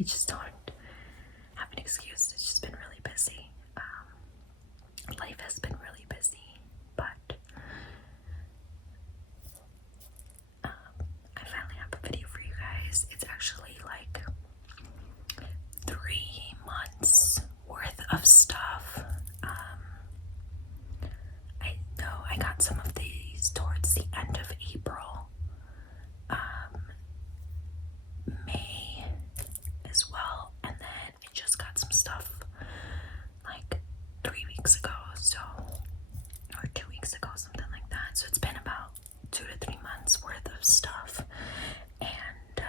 I just don't have an excuse. It's just been really busy. Life has been really busy, but I finally have a video for you guys. It's actually like 3 months worth of stuff. I know I got some of these towards the end of April, May as well, and then I just got some stuff like 3 weeks ago, or 2 weeks ago, something like that. So it's been about 2 to 3 months worth of stuff, and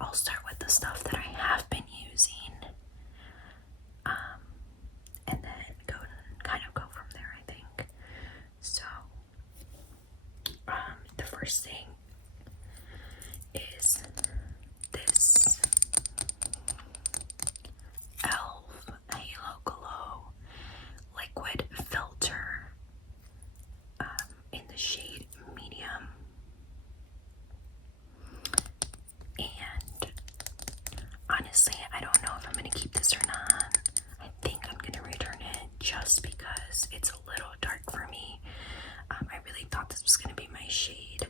I'll start with the stuff that I have been using, and then go from there, I think. So the first thing is this e.l.f. Halo Glow liquid filter in the shade medium, and honestly I don't know if I'm gonna keep this or not. I think I'm gonna return it just because it's a little dark for me. I really thought this was gonna be my shade,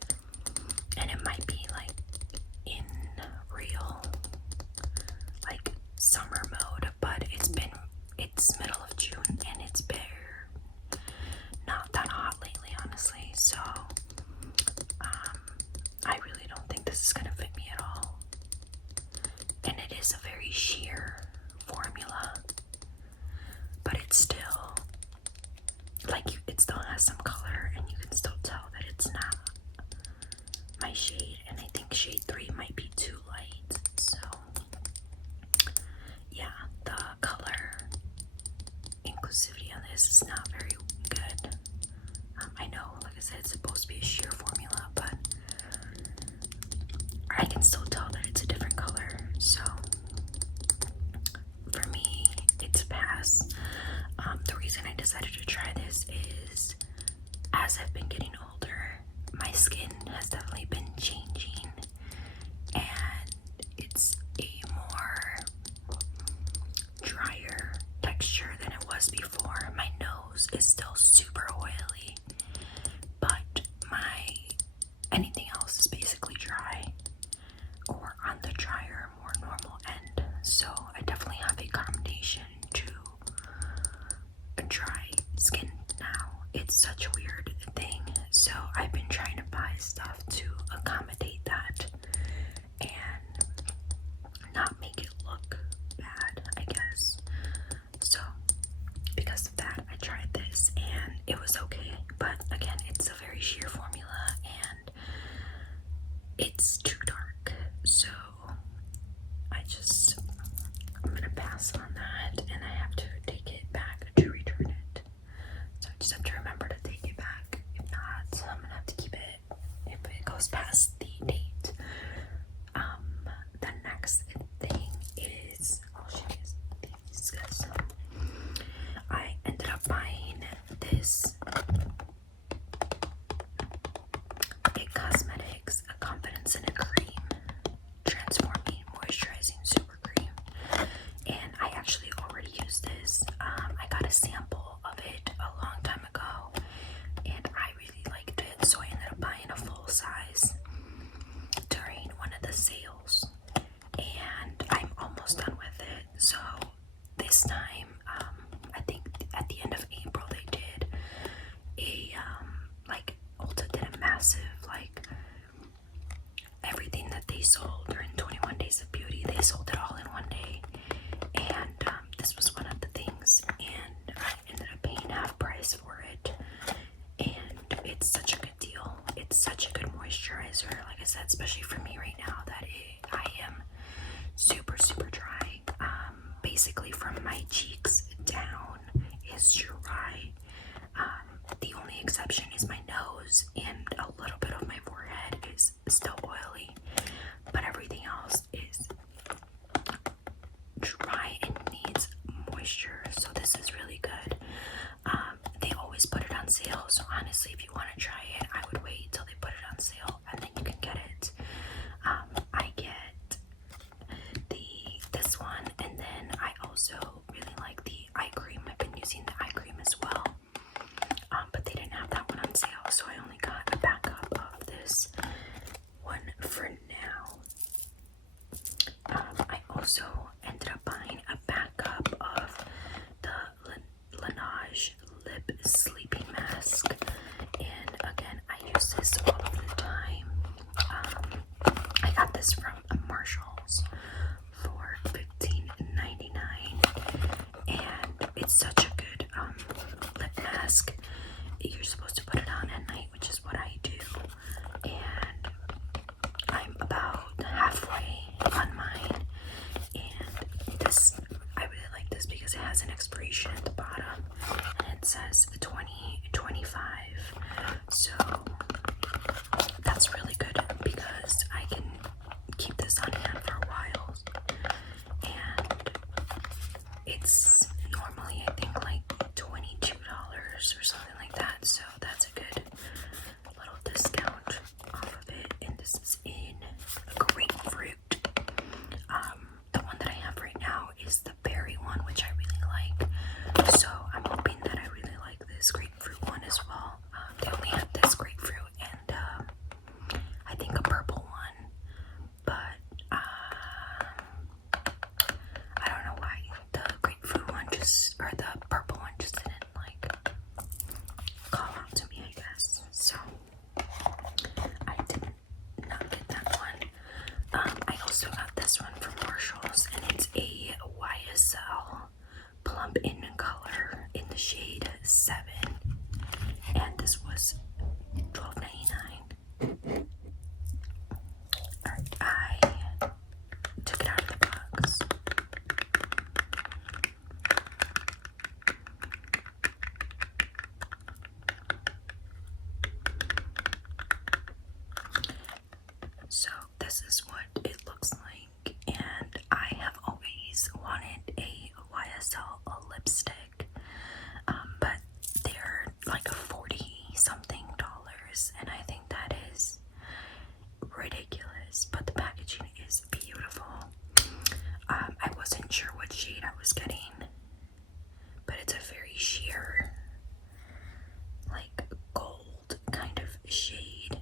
and it might be like in real like summer mode, but it's middle of June and it's been not that hot lately, honestly. So I really don't think this is gonna fit me at all, and it is a very sheer formula, but it's still like it still has some color, and you can still tell that it's not my shade, and I think shade 3 might be too light. So yeah, the color inclusivity on this is not very good. I know, like I said, it's supposed to be a sheer formula, but I can still tell that it's a different color. So for me, it's a pass. The reason I decided to try this is as I've been getting older, my skin has definitely been changing, and it's a more drier texture than it was before. My nose is still super oily, but anything else is basically dry or on the drier, more normal end. So I definitely have a combination to a dry skin now. It's such a weird thing. So I've been trying to buy stuff to accommodate that and not make it look bad, I guess. So because of that, I tried this and it was okay. But again, it's a very sheer formula and it's too dark. So I'm gonna pass on that, and I have to take it back to return it. So I just have to remember to take it back. If not, I'm gonna have to keep it if it goes past the date. The next thing is, I'll show you these guys. I ended up buying this It Cosmetics A Confidence in a Cream Transforming Moisturizing Super Cream, and I actually already used this. I got a sample of it a long time ago and I really liked it, so I ended up buying a full size during one of the sales, and I'm almost done with it. So this time, I think at the end of April they did a like Ulta did a massive like everything that they sold during 21 Days of Beauty, they sold it all in one day, and this was one of the things, and I ended up paying half price for it, and it's such a good deal. It's such a good moisturizer, like I said, especially for me right now that I am super dry. Basically from my cheeks down is dry. The only exception is my nose, and a little bit of my forehead is still oily, but everything else is dry and needs moisture. So this is really good. They always put it on sale, so honestly, if you want to try it, I would wait till they put it on sale and then you can get it. I get this one this one for now. I also ended up buying a backup of the Laneige lip sleeping mask, and again, I use this all of the time. I got this from Marshalls for $15.99, and it's such a good lip mask. You're supposed to put it on at night, which is what I do, and I'm about halfway on mine. And this, I really like this because it has an expiration at the bottom, and it says 2025. So that's really good because I can keep this on hand for a while. And it's normally, I think, like $22 or something like that. So that's a good little discount off of it. And this is in grapefruit. The one that I have right now is the berry one, which I really like. So I'm hoping that I really like this grapefruit one as well. They only have this grapefruit and I think a purple one, but I don't know why the grapefruit one or the purple one just didn't like call out to me, I guess. So I did not get that one. I also got this one from Marshalls, and it's a YSL plump in color in the shade 7, and this was $12.99. Alright, I took it out of the box. So this is what it looks like, and I have always wanted a YSL lipstick, but they're like 40 something dollars, and I think that is ridiculous, but the packaging is beautiful. I wasn't sure what shade I was getting, but it's a very sheer, like gold kind of shade,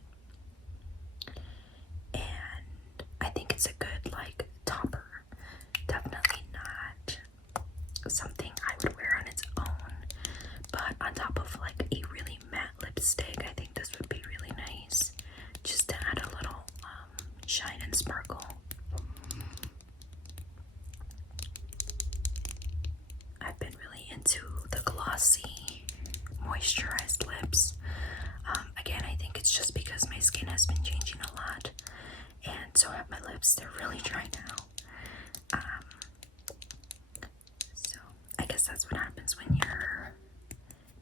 and I think it's a good like topper. Definitely not something I would wear on its own, but on top of like a really matte lipstick, I think this would be really nice just to add a little shine and sparkle. I've been really into the glossy moisturized lips. Again, I think it's just because my skin has been changing a lot, and so have my lips. They're really dry now. So I guess that's what happens when you're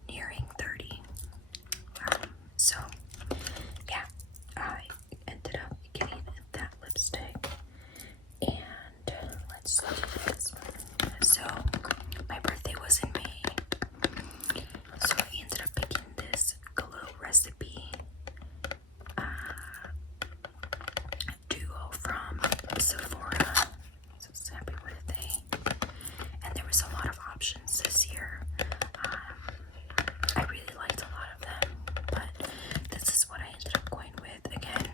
nearing 30. So yeah, I ended up getting that lipstick, and let's do this one. So my birthday was in May, so I ended up picking this Glow Recipe duo from Sephora. So happy birthday. And there was a lot of options this year. I really liked a lot of them, but this is what I ended up going with. Again,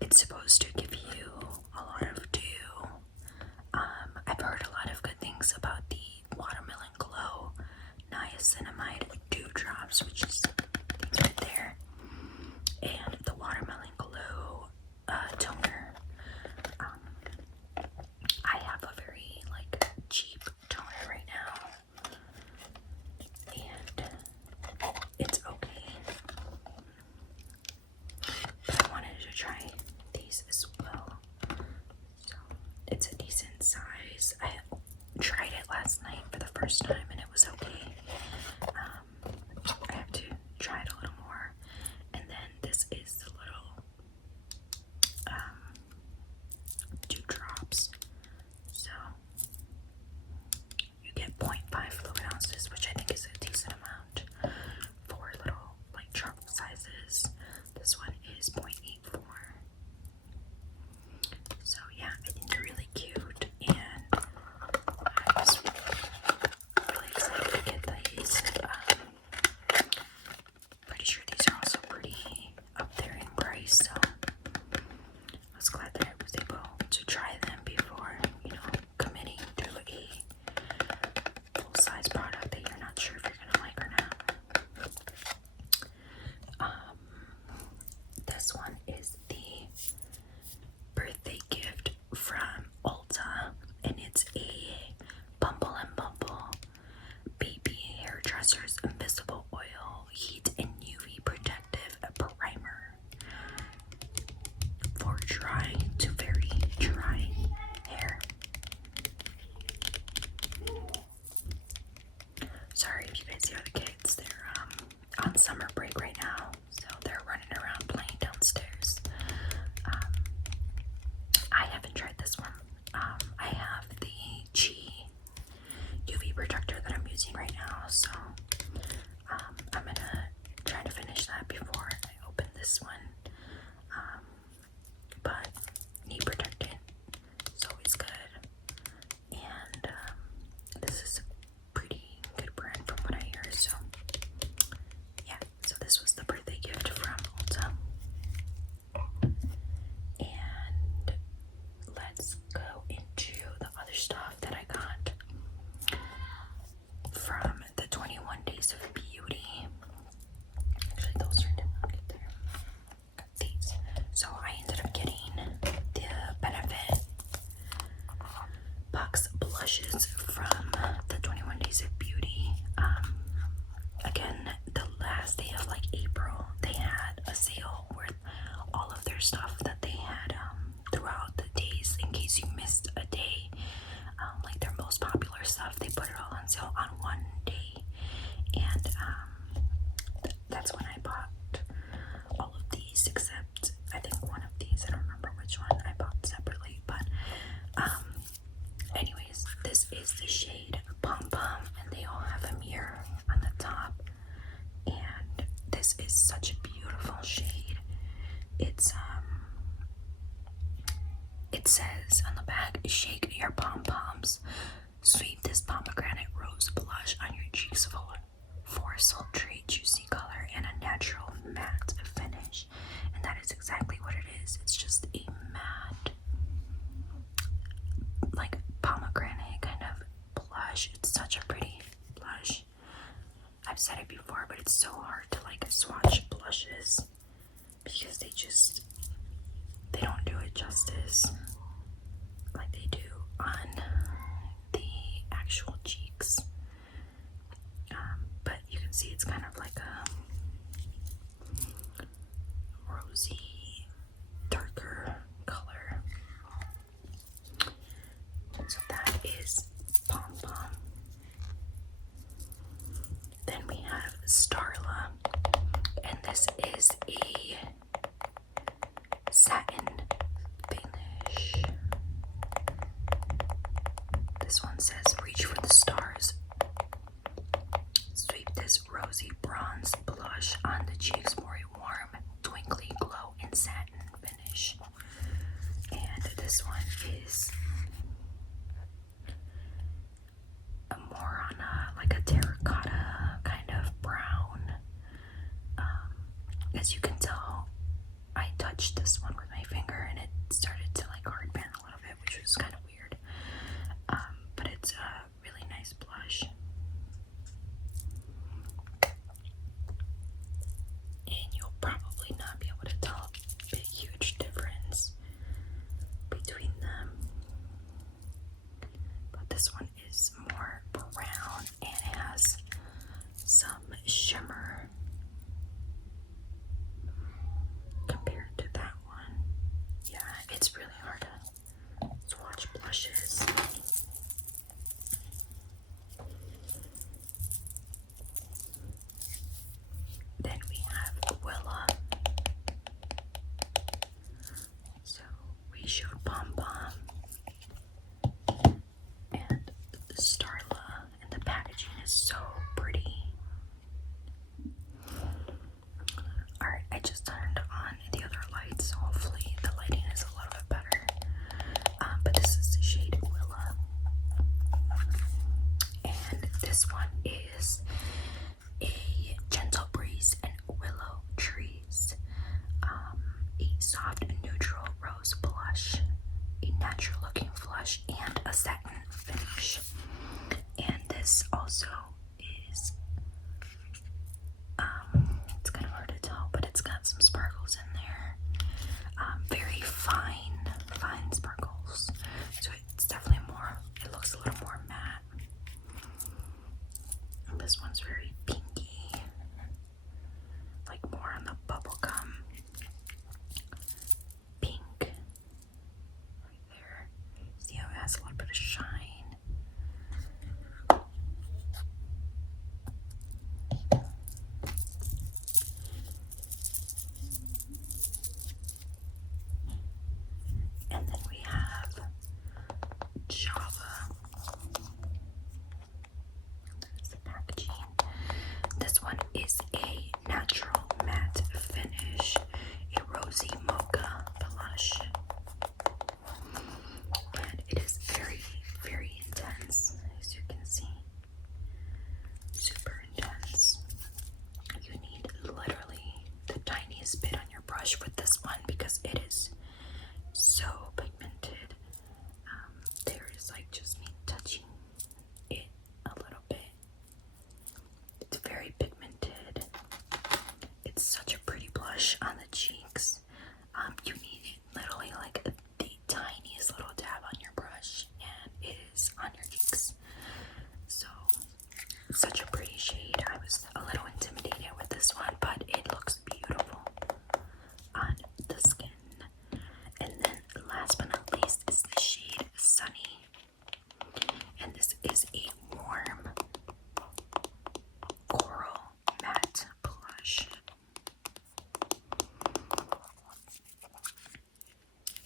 it's supposed to give you a lot of dew. I've heard a lot of good things about the Watermelon Glow Niacinamide Dew Drops, which is these right there, and the Watermelon Glow toner. I have a very like cheap toner right now, and it's okay, but I wanted to try these as well. So it's a decent size. I tried it last night for the first time, and it was okay. I have to try it a little more. And then this is the little dew drops. So you get 0.5 fluid ounces, which I think is a decent amount for little like drop sizes. This one is 0.84. So yeah, I think they're really cute, and I was really excited to get these. Pretty sure these are also pretty up there dry to very dry hair. Sorry if you guys hear the kids. They're on summer break right now, so they're running around playing downstairs. I haven't tried this one. I have the Chi UV protector that I'm using right now, so I'm gonna try to finish that before I open this one. But knee protectant is always good, and this is a pretty good brand from what I hear. So yeah, so this was the birthday gift from Ulta, and let's go into the other stuff that I got from the 21 Days of Beauty. Actually, those are did not get there. Got these. So I ended up getting the Benefit Box blushes from the 21 Days of Beauty. Again, the last day of like April, they had a sale with all of their stuff that they had throughout the days. In case you missed a day, like their most popular stuff, they put it all on sale on one day, and that's when I bought all of these, except I think one of these. I don't remember which one I bought separately, but anyways, this is the shade Pom Pom, and they all have a mirror on the top, and this is such a beautiful shade. It's it says on the back, shake your pom poms, sweep this pomegranate rose blush on your cheeks for a sultry, juicy color and a natural matte finish. And that is exactly what it is. It's just a matte, like pomegranate kind of blush. It's such a pretty blush. I've said it before, but it's so hard to like swatch blushes because they don't do it justice like they do on the actual cheeks. But you can see it's kind of like a rosy, darker color. So that is Pom Pom. Then we have Starla, and this is a satin finish. This one says, reach for the stars. Sweep this rosy bronze blush on the cheeks for a warm, twinkly glow and satin finish. And this one is more on like a terracotta kind of brown. As you can tell, I touched this one with my finger and it started to like hard pan a little bit, which was kind of weird. But it's a really nice blush. And you'll probably not be able to tell a big, huge difference between them. But this one is more brown and it has some shimmer compared to that one. Yeah, it's really hard to swatch blushes. Then we have Willa. So we showed Pom Pom and Starla, and the packaging is so pretty. Alright, I just turned on the other lights, so hopefully the lighting is a little bit better. But this is the shade Willa. And this one is a gentle breeze and willow trees. A soft neutral rose blush, a natural looking flush, and a satin finish. And this also is it's kind of hard to tell, but it's got some sparkles in there. Very fine sparkles. So it's definitely more, it looks a little more matte. And this one's very pinky, like more on the bubblegum pink You need literally like the tiniest little dab on your brush, and it is on your cheeks. So, such a pretty shade. I was a little intimidated with this one, but it looks beautiful on the skin. And then last but not least is the shade Sunny. And this is a warm coral matte blush.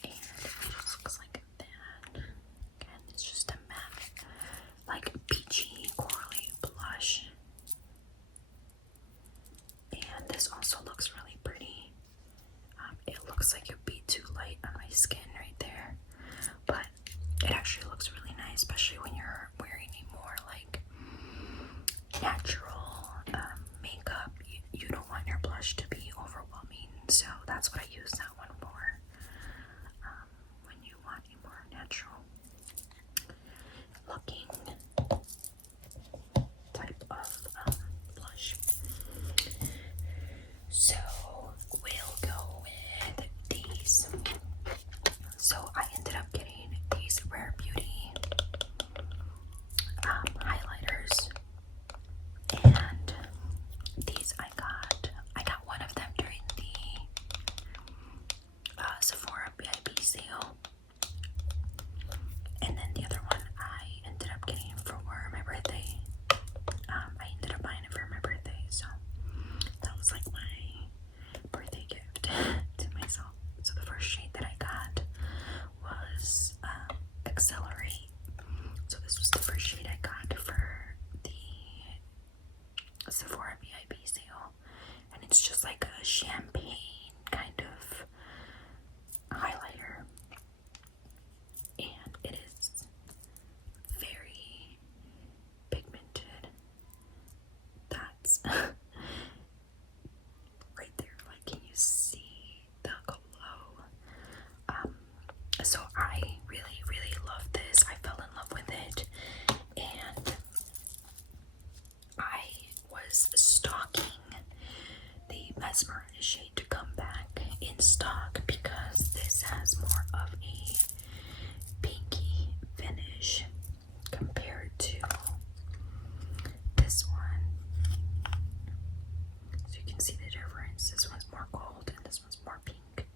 And it just looks like that. And it's just a matte, like peachy, corally blush. And this also looks really pretty. It looks like it would be too light on my skin right there, but it actually looks really nice, especially when you're wearing a more like natural makeup. You don't want your blush to be overwhelming, so that's what I use that one for. When you want a more natural looking type of blush. So we'll go with these. So I ended up getting these Rare Beauty highlighters, and these I got one of them during the Sephora VIP sale, and then the other one I ended up getting for my birthday. I ended up buying it for my birthday, so that was like my birthday gift to myself. So the first shade that I got was Accelerate. So this was the first shade I got for the Sephora VIP sale, and it's just like a champagne kind of highlighter, and it is very pigmented. That's right there, like, can you see the glow? So I really love this. I fell in love with it, and I was stalking the Mesmerize shade to come back in stock because this has more of a pinky finish compared to this one. So you can see the difference. This one's more gold and this one's more pink.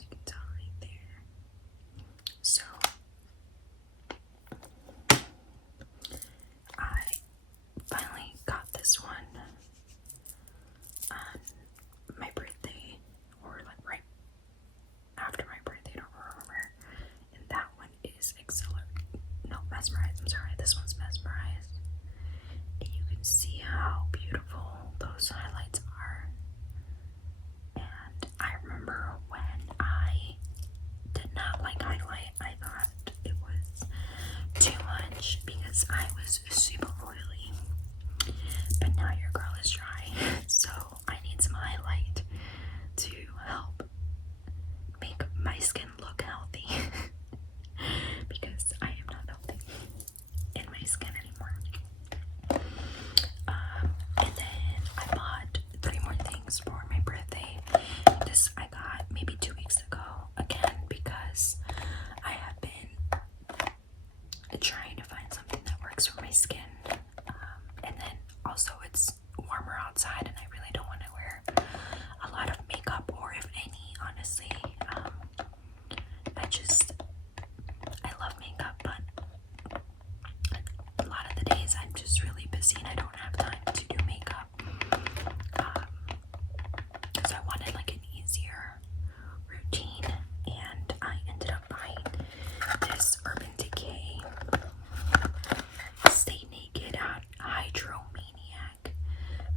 You can tell right there. So I finally got this one on my birthday, or like right after my birthday, I don't remember. And that one is Mesmerized. I'm sorry, this one's Mesmerized. And you can see how beautiful those highlights are. And I remember when I did not like highlight, I thought it was too much because I was super oily. But now your girl is dry, so I need some highlight to help make my skin look healthy because I am not healthy in my skin anymore. And then I bought 3 more things for my birthday. This I got maybe 2 weeks ago, again because I have been trying to find something that works for my skin. And then also it's warmer outside and I really don't want to wear a lot of makeup, or if any, honestly. I love makeup, but a lot of the days I'm just really busy and I don't have time to do makeup. So I wanted like an easier routine, and I ended up buying this Urban Decay Stay Naked Hydromaniac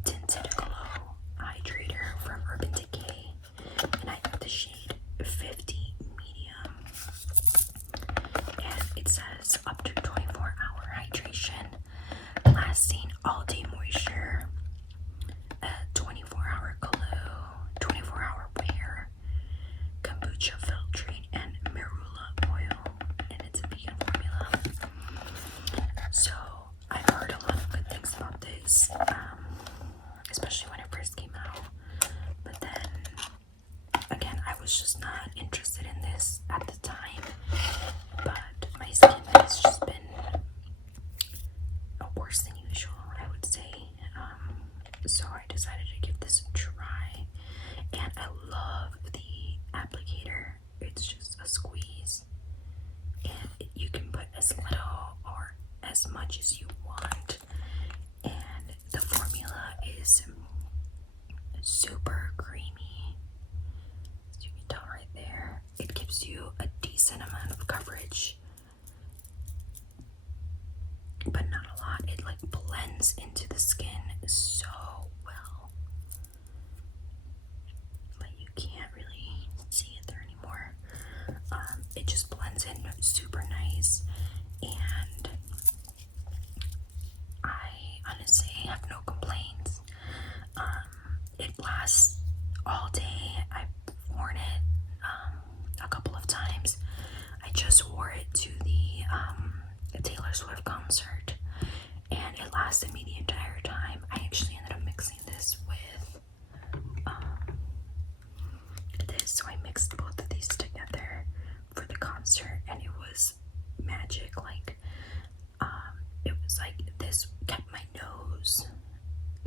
Tinted Glow Hydrator from Urban Decay, and I got the shade 50 Medium, and it says up to 24-hour hydration, lasting all-day moisture, 24-hour glow, 24-hour wear, kombucha filtrate, and marula oil, and it's a vegan formula. So I've heard a lot of good things about this, especially when it first came out. But then again, was just not interested in this at the time, but my skin has just been worse than usual, I would say. So I decided to give this a try, and I love the applicator. It's just a squeeze, and you can put as little or as much as you want, and the formula is super creamy. As you can tell right there, it gives you a decent amount of coverage, but not a lot. It like blends into the skin so well, like you can't really see it there anymore. It just blends in super nice, and I honestly have no complaints. It lasts all day. I've worn it a couple of times. I just wore it to the Taylor Swift concert, and it lasted me the entire time. I actually ended up mixing this with this, so I mixed both of these together for the concert, and it was magic. Like it was like this kept my nose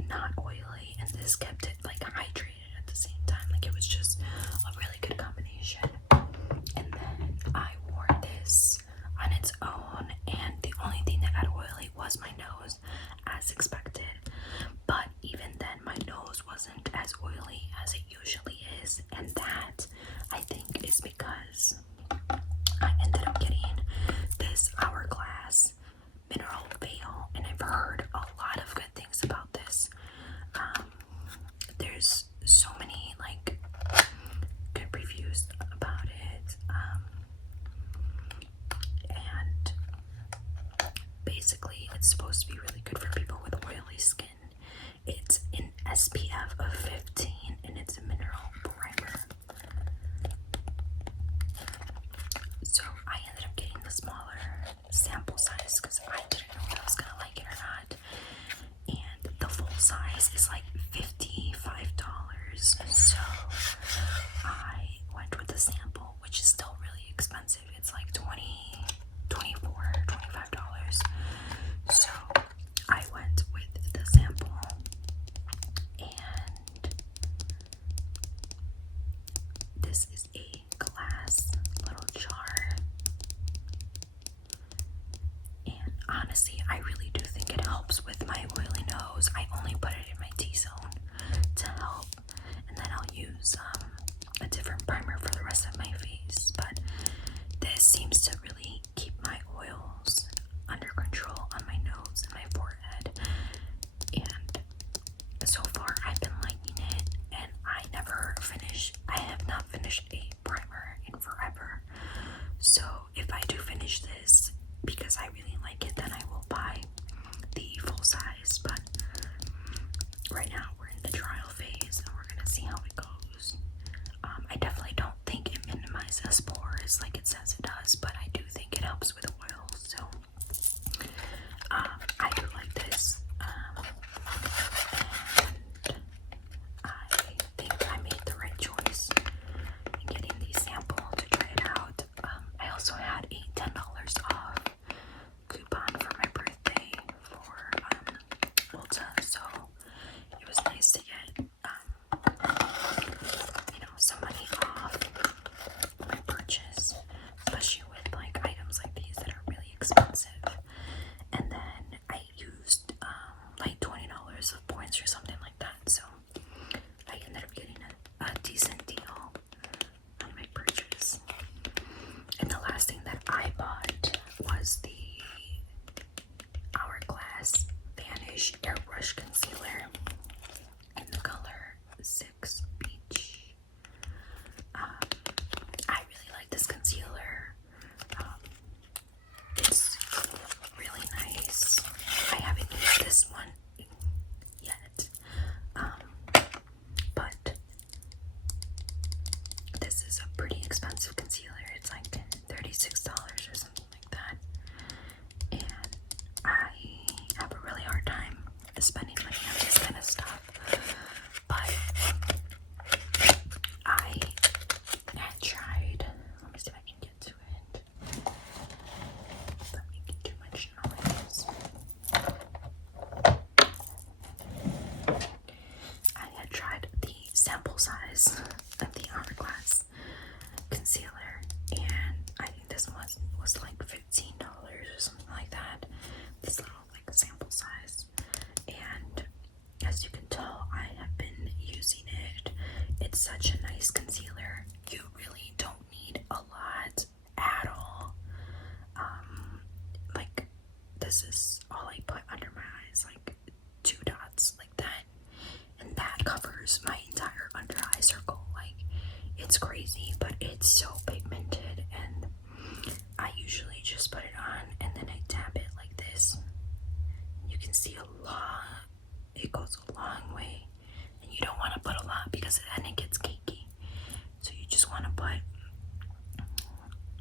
not oily, and this kept it like hydrated at the same time. Like it was just a really good combination. And then I wore this on its own, and the only thing that got oily was my nose, as expected. But even then, my nose wasn't as oily as it usually is, and that I think is because I ended up getting this Hourglass mineral veil, and I've heard a lot of good things about this. There's so many like good reviews about it, and basically it's supposed to be really good for people with oily skin. It's an SPF of 15, and it's a mineral primer. So I ended up getting the smaller sample size because I didn't know if I was gonna like it or not. And the full size is like $55. So I went with the sample, which is still really expensive. It's like $25. So I went with the sample, and this is a glass little jar. And honestly, I really do think it helps with my oily nose. I only put it in my T-zone to help, and then I'll use a different primer for the rest of my face. But this seems to really keep my oils under control on my nose and my forehead. And so far, I've been liking it, and I have not finished a primer in forever. So if I do finish this, because I really like it, then I will buy the full size. But right now we're in the trial phase, and we're gonna see how it goes. I definitely don't think it minimizes pores like it says it does, but I do think it helps with oils. So I do like this, and I think I made the right choice in getting the sample to try it out. I also had a $10 off coupon for my birthday for Ulta, so it was nice to get some money off my purchase, especially with like items like these that are really expensive. And then I used like $20 of points or something like that, so I ended up getting a decent deal on my purchase. And the last thing that I bought was the Hourglass Vanish Airbrush Concealer in the color 6 Peach. I really like this concealer. It's really nice. I haven't used this one yet, but this is a pretty expensive concealer. It's like $36 or something like that, and I have a really hard time spending money on this kind of stuff. But I this concealer, you really don't need a lot at all. Like, this is all I put under my eyes, like 2 dots like that, and that covers my entire under eye circle. Like, it's crazy, but it's so pigmented, and I usually just put it on and then I tap it like this. You can see a lot. It goes a long way, and you don't want to put a lot because then it gets cakey. So you just want to put,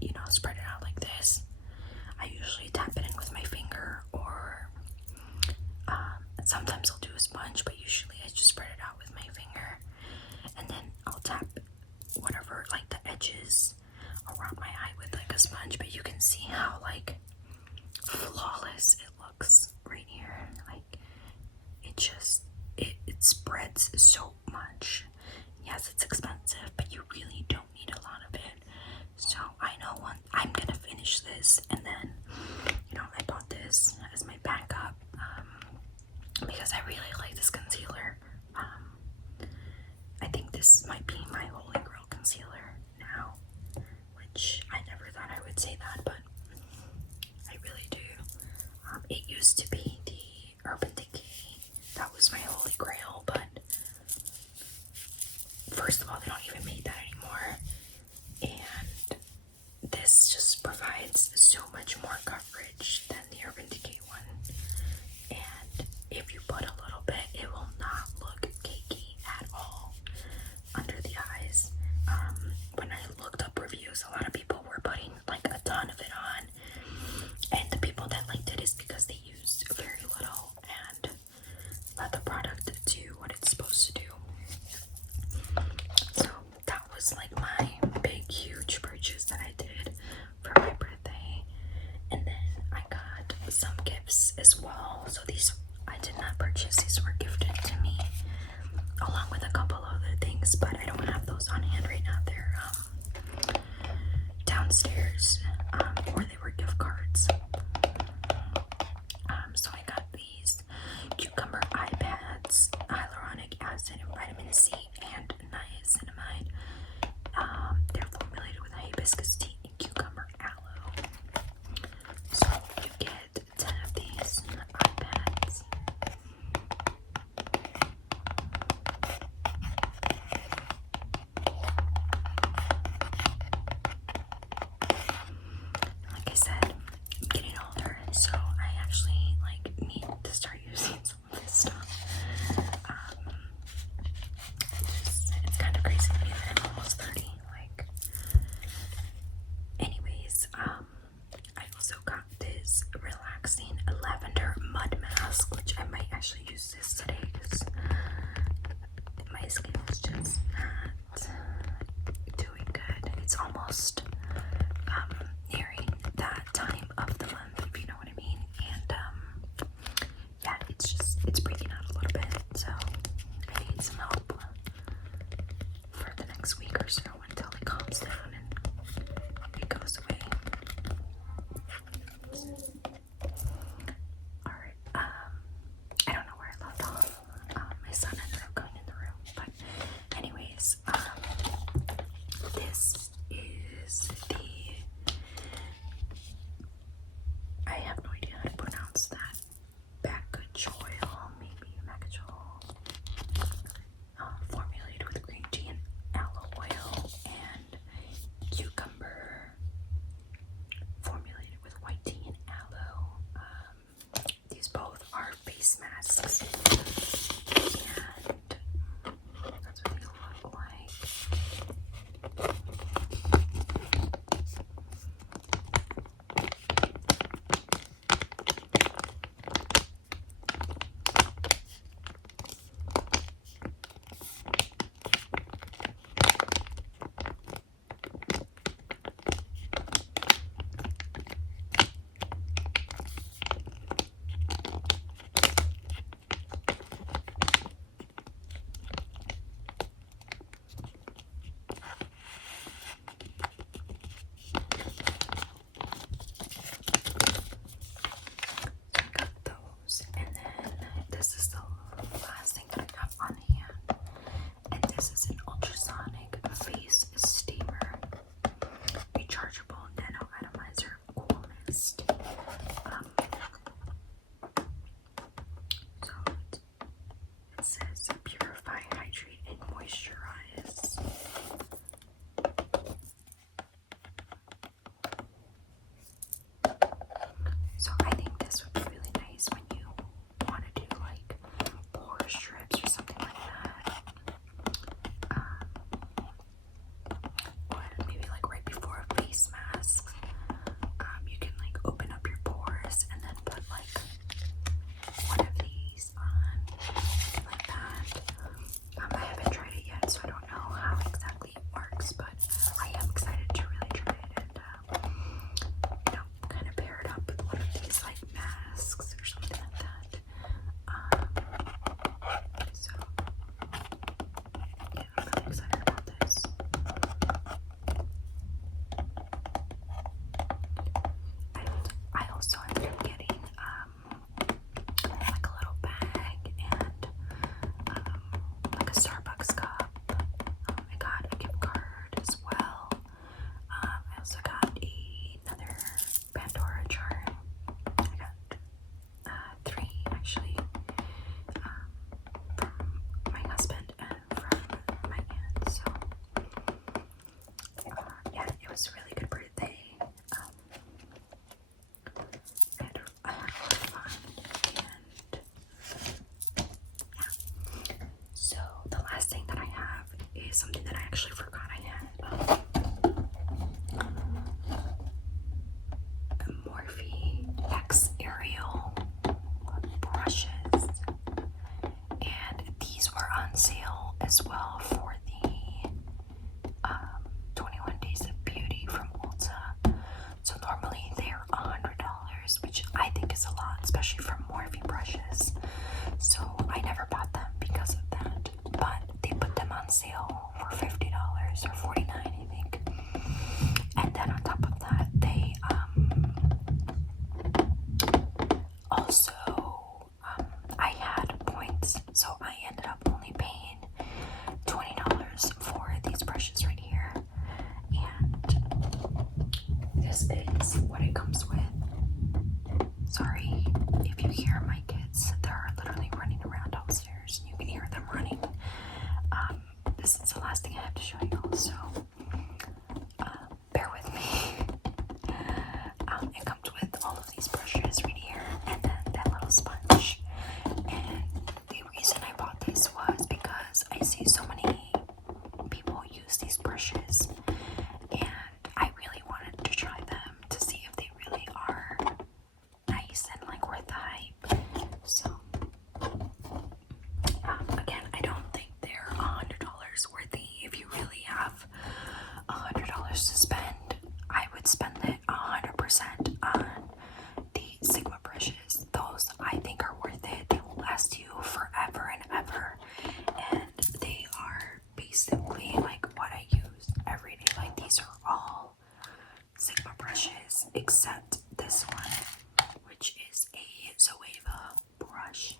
you know, spread it out like this. I usually tap it in with my finger, or sometimes I'll do a sponge, but usually I just spread it out with my finger, and then I'll tap whatever, like the edges around my eye with like a sponge. But you can see how like flawless it looks right here. Like, it just it spreads so much. Yes, it's expensive, but you really don't need a lot of it. So I know I'm gonna finish this, and then, you know, I bought this as my backup because I really like this concealer. I think this might be my holy grail concealer now, which I never thought I would say that, but I really do. It used to be the Urban Decay. That was my holy grail, but first of all, they don't even make that anymore, and this just provides so much more coverage than the Urban Decay one. And if you put a little bit, it will not look cakey at all under the eyes. When I looked up reviews, a lot of people were putting like a ton of it on, and the people that liked it is because they used very little and let the product do what it's supposed to do. So that was like my big huge purchase that I did for my birthday. And then I got some gifts as well. So these I did not purchase, these were gifted to me along with a couple other things, but I don't have those on hand right now. They're downstairs, or they were gift cards. So I got these cucumber eye pads, hyaluronic acid and vitamin C and niacinamide. They're formulated with hibiscus tea and cucumber aloe. So you get 10 of these eye pads. Like I said, I'm getting older, so I actually need to start using some of this stuff. It's kind of crazy to me that I'm almost 30. Anyways, I also got this relaxing lavender mud mask, which I might actually use this today because my skin is just not doing good. It's almost nearing that time of the month, if you know what I mean. And yeah, it's breaking out a little bit, so I need some help for the next week or so until it calms down and it goes away. Alright, I don't know where I left off. My son ended up going in the room, but anyways, this is the brushes, and I really wanted to try them to see if they really are nice and like worth the hype. So again, I don't think they're $100 worthy. If you really have $100 to spend, I would spend it 100% on the Sigma brushes. Those I think are worth it. They will last you forever and ever, and they are basically like what I use every day. Like these are all Sigma brushes except this one, which is a Zoeva brush,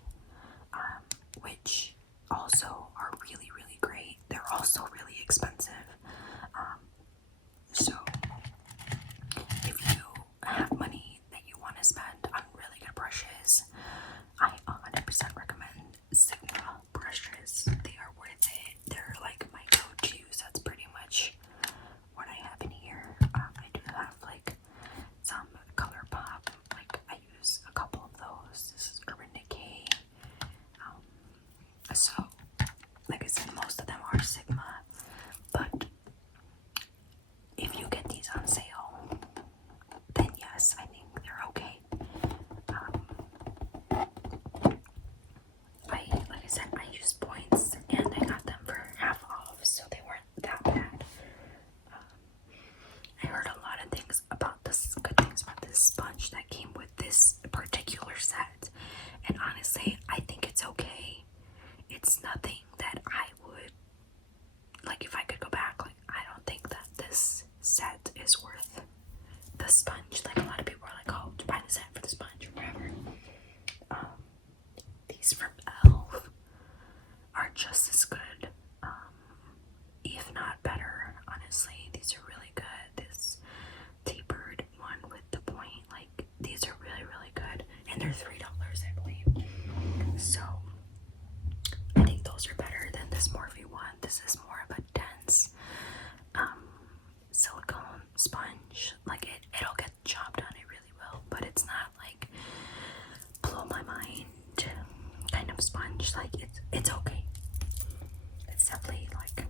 which also are really, really great. They're also really expensive. So if you have money that you want to spend on really good brushes, I 100% recommend Sigma brushes. They are worth it. They're like my go-tos. That's pretty much what I have in here. I do have like some Color Pop. Like I use a couple of those. This is Urban Decay. So like I said, most of them are Sigma, but if you get these on sale, then yes, I think they're okay. Like I said, I used points and I got them for half off, so they weren't that bad. I heard a lot of things about this, good things about this sponge that came with this particular set, and honestly, I think it's okay. It's nothing that I would, like if I could go back, like I don't think that this set is worth the sponge. Like a lot of people are like, oh, to buy the set for the sponge or whatever. These from Elf are just as good, if not better, honestly. These are really good. This tapered one with the point, like these are really, really good, and they're $3, I believe. So I think those are better than this Morphe one. This is more of a dense silicone sponge. Like it'll get the job done, it really will, but it's not like blow my mind kind of sponge. Like it's okay. It's definitely like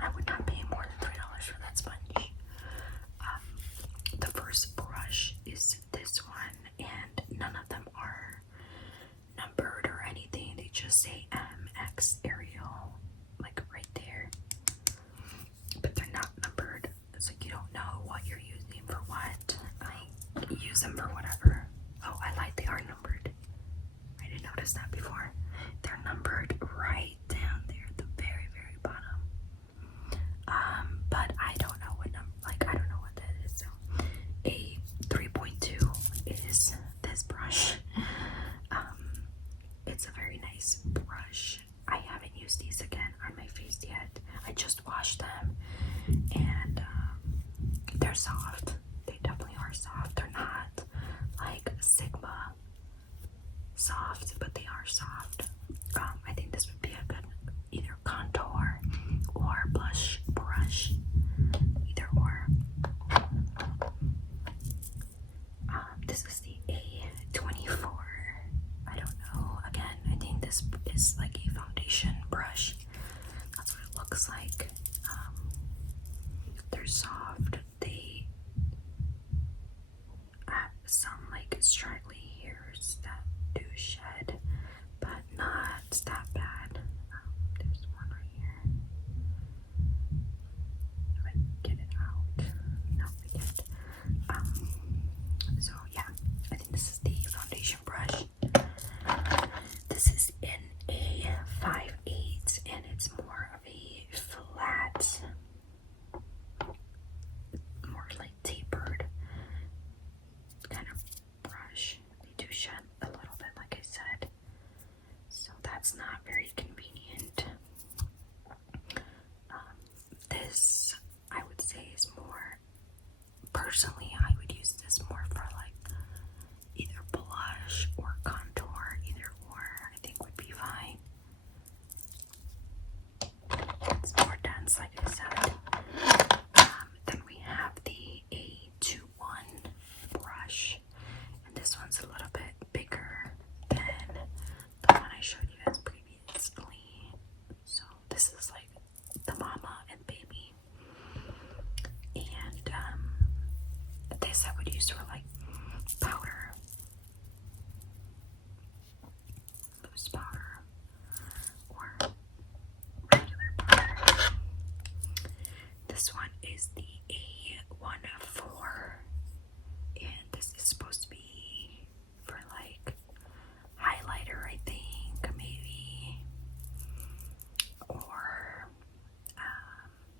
I would not pay more than $3 for that sponge. The first brush is this one, and none of them are numbered or anything. They just say MX Ariel, like right there, but they're not numbered. It's like you don't know what you're using for what. I use them for whatever. Oh, I lied, they are numbered. I didn't notice that before. They're numbered right down there at the very, very bottom. But I don't know what number, like I don't know what that is. So a 3.2 is this brush. It's a very nice brush. I haven't used these again on my face yet. I just washed them, and they're soft. They definitely are soft. They're not like Sigma soft, but they are soft. I think this would be a good either contour or blush brush, either or. This is the A24. I don't know. Again, I think this is like a foundation brush. That's what it looks like. They're soft. They have some like straggly hairs that do shed, but not that bad. There's one right here. If I can get it out. No, we can't. So yeah, I think this is the foundation brush. This is in a 5/8, and it's more of a flat guess I would use for like powder, loose powder, or regular powder. This one is the A14, and this is supposed to be for like highlighter, I think, maybe, or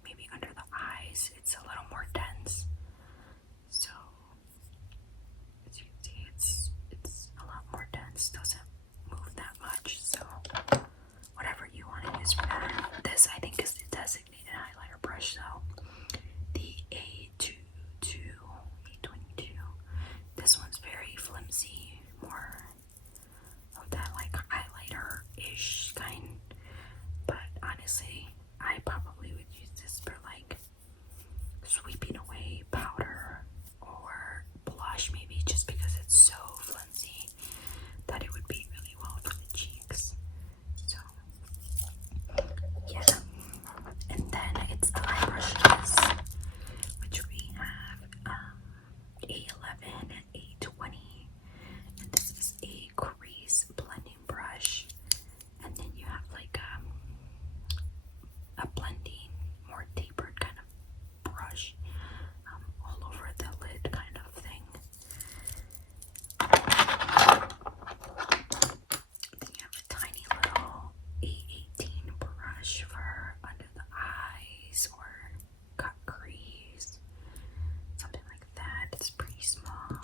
maybe under the eyes. It's a little more dense, so as you can see, it's a lot more dense. Doesn't move that much. So whatever you want to use for that. This I think is the designated highlighter brush. So the A22. This one's very flimsy, more of that like highlighter-ish kind. But honestly, I probably would use this for like sweeping away powder or blush, maybe, just because it's so flimsy that it would be really well for the cheeks. So yeah, and then it's the eye brushes, which we have A11 and A20, and this is a crease blending brush, and then you have like a blending, more tapered kind of brush all over the lid kind of thing. Then you have a tiny little A18 brush for under the eyes or cut crease, something like that. It's pretty small.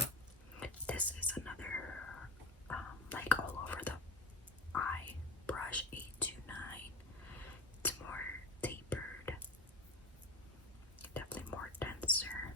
This is another like all over the eye brush, 829. It's more tapered, definitely more denser.